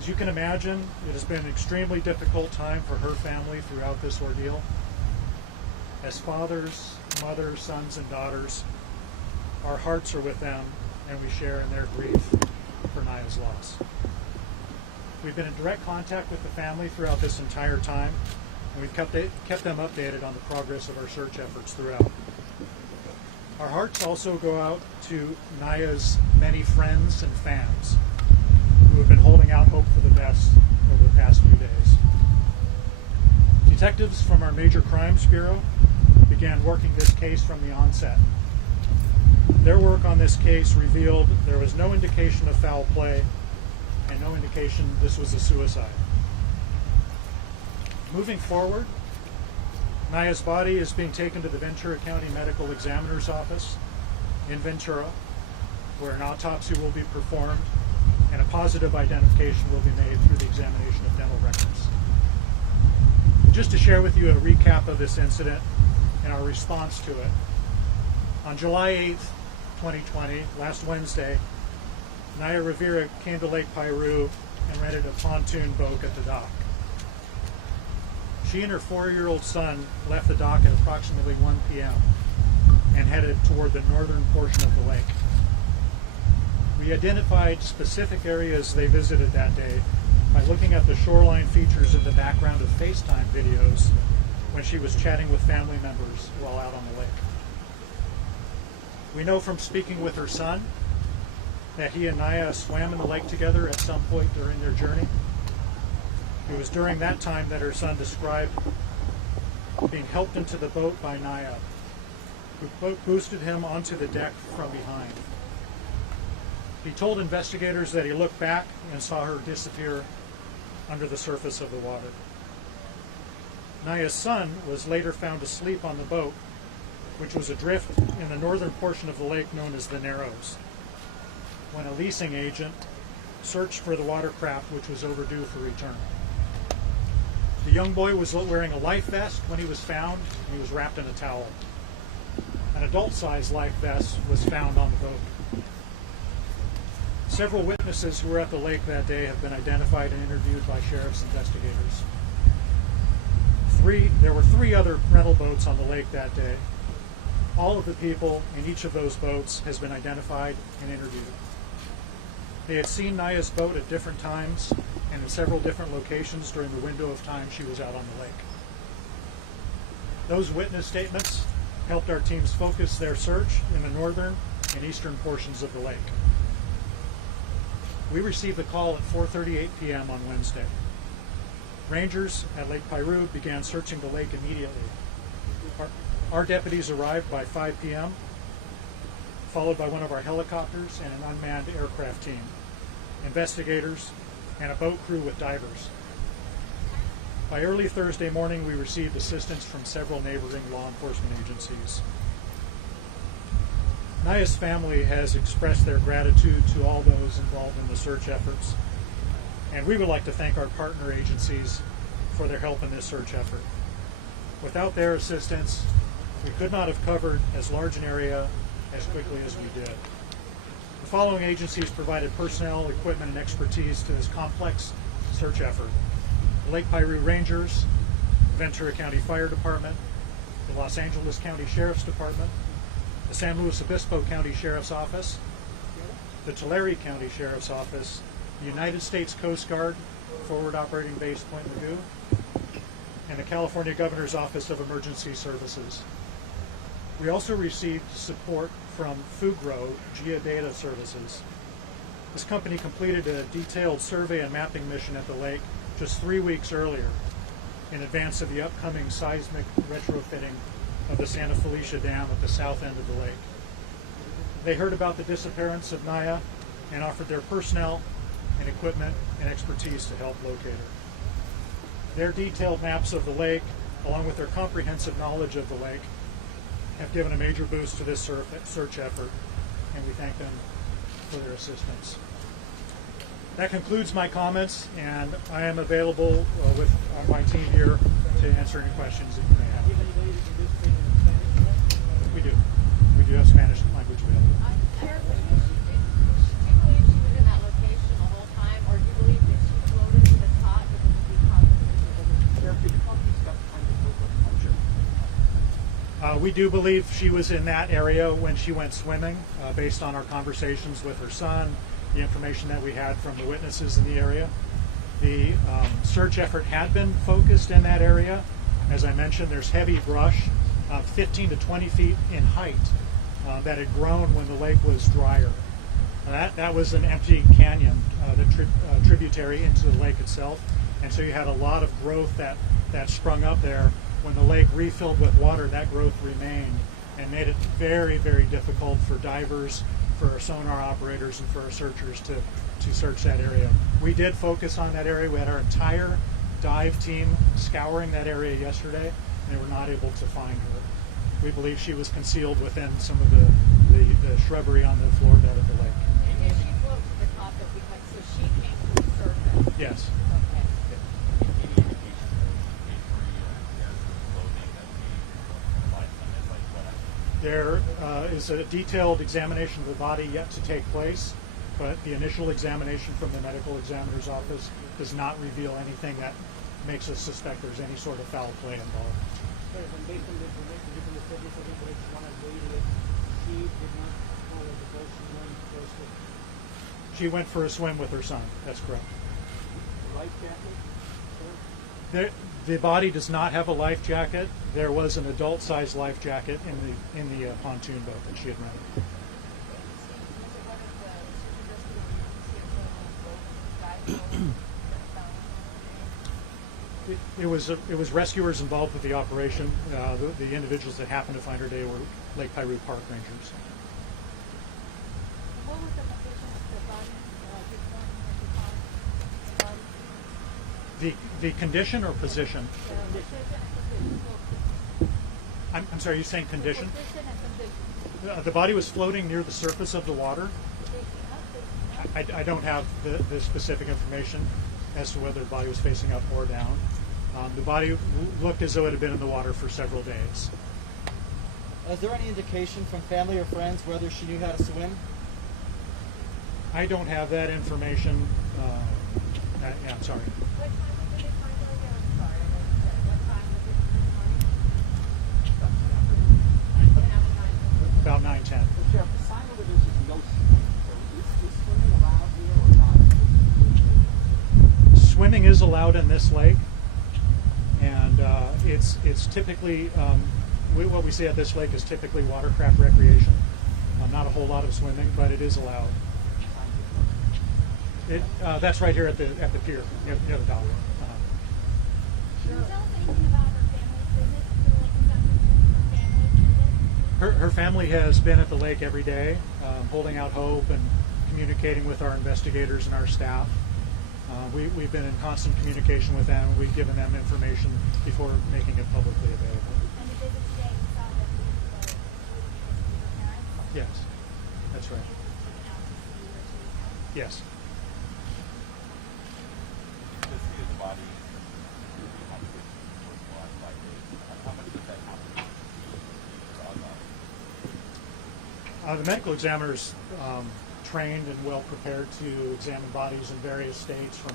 As you can imagine, it has been an extremely difficult time for her family throughout this ordeal. As fathers, mothers, sons, and daughters, our hearts are with them, and we share in their grief for Naya's loss. We've been in direct contact with the family throughout this entire time, and we've kept them updated on the progress of our search efforts throughout. Our hearts also go out to Naya's many friends and fans who have been holding out hope for the best over the past few days. Detectives from our Major Crimes Bureau began working this case from the onset. Their work on this case revealed there was no indication of foul play and no indication this was a suicide. Moving forward, Naya's body is being taken to the Ventura County Medical Examiner's Office in Ventura, where an autopsy will be performed and a positive identification will be made through the examination of dental records. Just to share with you a recap of this incident and our response to it. On July 8th, 2020, last Wednesday, Naya Rivera came to Lake Piru and rented a pontoon boat at the dock. She and her 4-year-old son left the dock at approximately 1 p.m. and headed toward the northern portion of the lake. We identified specific areas they visited that day by looking at the shoreline features in the background of FaceTime videos when she was chatting with family members while out on the lake. We know from speaking with her son that he and Naya swam in the lake together at some point during their journey. It was during that time that her son described being helped into the boat by Naya, who boosted him onto the deck from behind. He told investigators that he looked back and saw her disappear under the surface of the water. Naya's son was later found asleep on the boat, which was adrift in the northern portion of the lake known as the Narrows, when a leasing agent searched for the watercraft, which was overdue for return. The young boy was wearing a life vest when he was found, and he was wrapped in a towel. An adult-sized life vest was found on the boat. Several witnesses who were at the lake that day have been identified and interviewed by sheriff's investigators. There were 3 other rental boats on the lake that day. All of the people in each of those boats has been identified and interviewed. They had seen Naya's boat at different times and in several different locations during the window of time she was out on the lake. Those witness statements helped our teams focus their search in the northern and eastern portions of the lake. We received a call at 4:38 p.m. on Wednesday. Rangers at Lake Piru began searching the lake immediately. Our deputies arrived by 5 p.m., followed by one of our helicopters and an unmanned aircraft team, investigators, and a boat crew with divers. By early Thursday morning, we received assistance from several neighboring law enforcement agencies. Naya's family has expressed their gratitude to all those involved in the search efforts, and we would like to thank our partner agencies for their help in this search effort. Without their assistance, we could not have covered as large an area as quickly as we did. The following agencies provided personnel, equipment, and expertise to this complex search effort: the Lake Piru Rangers, the Ventura County Fire Department, the Los Angeles County Sheriff's Department, the San Luis Obispo County Sheriff's Office, the Tulare County Sheriff's Office, the United States Coast Guard, Forward Operating Base Point Mugu, and the California Governor's Office of Emergency Services. We also received support from Fugro Geodata Services. This company completed a detailed survey and mapping mission at the lake just 3 weeks earlier, in advance of the upcoming seismic retrofitting of the Santa Felicia Dam at the south end of the lake. They heard about the disappearance of Naya and offered their personnel and equipment and expertise to help locate her. Their detailed maps of the lake, along with their comprehensive knowledge of the lake, have given a major boost to this search effort, and we thank them for their assistance. That concludes my comments, and I am available with my team here to answer any questions that you may have. We do. We do have Spanish language available. Do you believe she was in that location the whole time, or do you believe that she We do believe she was in that area when she went swimming, based on our conversations with her son, the information that we had from the witnesses in the area. The search effort had been focused in that area. As I mentioned, there's heavy brush, 15 to 20 feet in height, that had grown when the lake was drier. That was an empty canyon, tributary into the lake itself, and so you had a lot of growth that sprung up there. When the lake refilled with water, that growth remained and made it very, very difficult for divers, for our sonar operators, and for our searchers to search that area. We did focus on that area. We had our entire dive team scouring that area yesterday, and they were not able to find her. We believe she was concealed within some of the shrubbery on the floor bed of the lake. And she floated to the top of because so she came to the surface. Yes. There is a detailed examination of the body yet to take place, but the initial examination from the medical examiner's office does not reveal anything that makes us suspect there's any sort of foul play involved. Based on the information given the service of information, one agreed she did not follow the boat, she went for a swim. She went for a swim with her son. That's correct. Life jacket? The body does not have a life jacket. There was an adult-sized life jacket in the pontoon boat that she had rented. It was rescuers involved with the operation. The individuals that happened to find her today were Lake Piru Park Rangers. What was the condition of the body before the body? The condition or position? I'm sorry, you're saying condition? Position and condition. The body was floating near the surface of the water. I don't have the specific information as to whether the body was facing up or down. The body looked as though it had been in the water for several days. Is there any indication from family or friends whether she knew how to swim? I don't have that information. Yeah, I'm sorry. What time did they find her again? I'm sorry. What time was it this morning? About 9:10. The sheriff, the sign over there says no swimming. So is swimming allowed here or not? Swimming is allowed in this lake, and it's typically what we see at this lake is typically watercraft recreation. Not a whole lot of swimming, but it is allowed. That's right here at the pier near the dock. Can you tell us anything about her family's visit to the lake this afternoon? Her family's visit? Her family has been at the lake every day, holding out hope and communicating with our investigators and our staff. We've been in constant communication with them. We've given them information before making it publicly available. And the visit today, we saw that she was taken to her parents. Yes, that's right. She was taken out to see where she was at. Yes. The medical examiners trained and well prepared to examine bodies in various states, from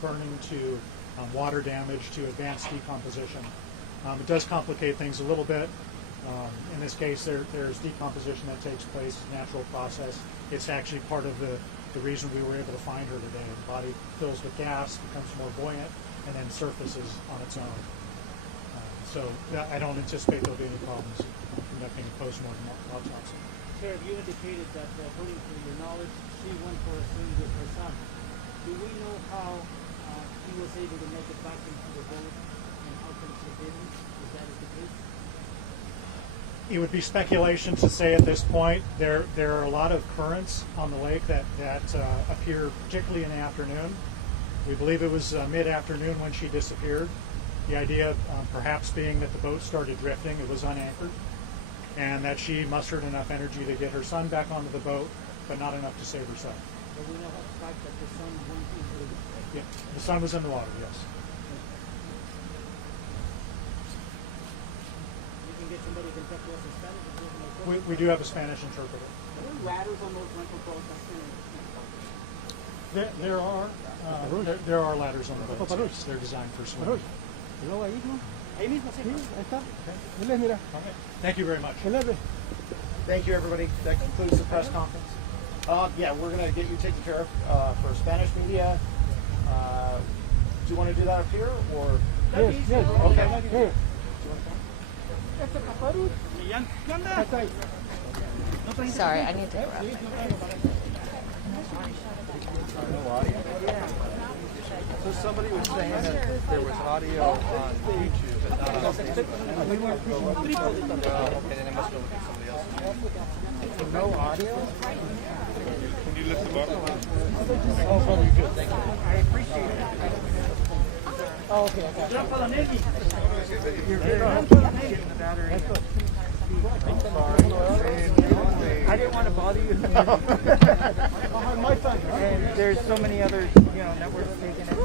burning to water damage to advanced decomposition. It does complicate things a little bit. In this case, there's decomposition that takes place, natural process. It's actually part of the reason we were able to find her today. The body fills with gas, becomes more buoyant, and then surfaces on its own. So I don't anticipate there'll be any problems conducting a post-mortem autopsy. Sheriff, you indicated that according to your knowledge, she went for a swim with her son. Do we know how he was able to make it back into the boat and how come she didn't? Is that the case? It would be speculation to say at this point. There are a lot of currents on the lake that appear particularly in the afternoon. We believe it was mid-afternoon when she disappeared. The idea perhaps being that the boat started drifting, it was unanchored, and that she mustered enough energy to get her son back onto the boat, but not enough to save herself. But we know how the fact that the son went into the boat. Yeah, the son was in the water, yes. You can get somebody to talk to us in Spanish. We do have a Spanish interpreter. Are there ladders on those rental boats? There are ladders on the boats. Yes, they're designed for swimming. Hello, ahí, ¿no? Ahí mismo, sí. Ahí está. Él es, mira. Thank you very much. Él es. Thank you, everybody. That concludes the press conference. Yeah, we're going to get you taken care of for Spanish media. Do you want to do that up here or? Yes, yes. Okay. Here. Millán, ¿qué onda? Sorry, I need to interrupt. So somebody was saying that there was audio on YouTube, but not on Facebook. Okay, then I must go look at somebody else. No audio? Can you lift them up? Oh, brother, you're good. Thank you. I appreciate it. Oh, okay. I got you. Drop on the Nelly. You're very Getting the battery. I didn't want to bother you. My phone. And there's so many other, networks taking it.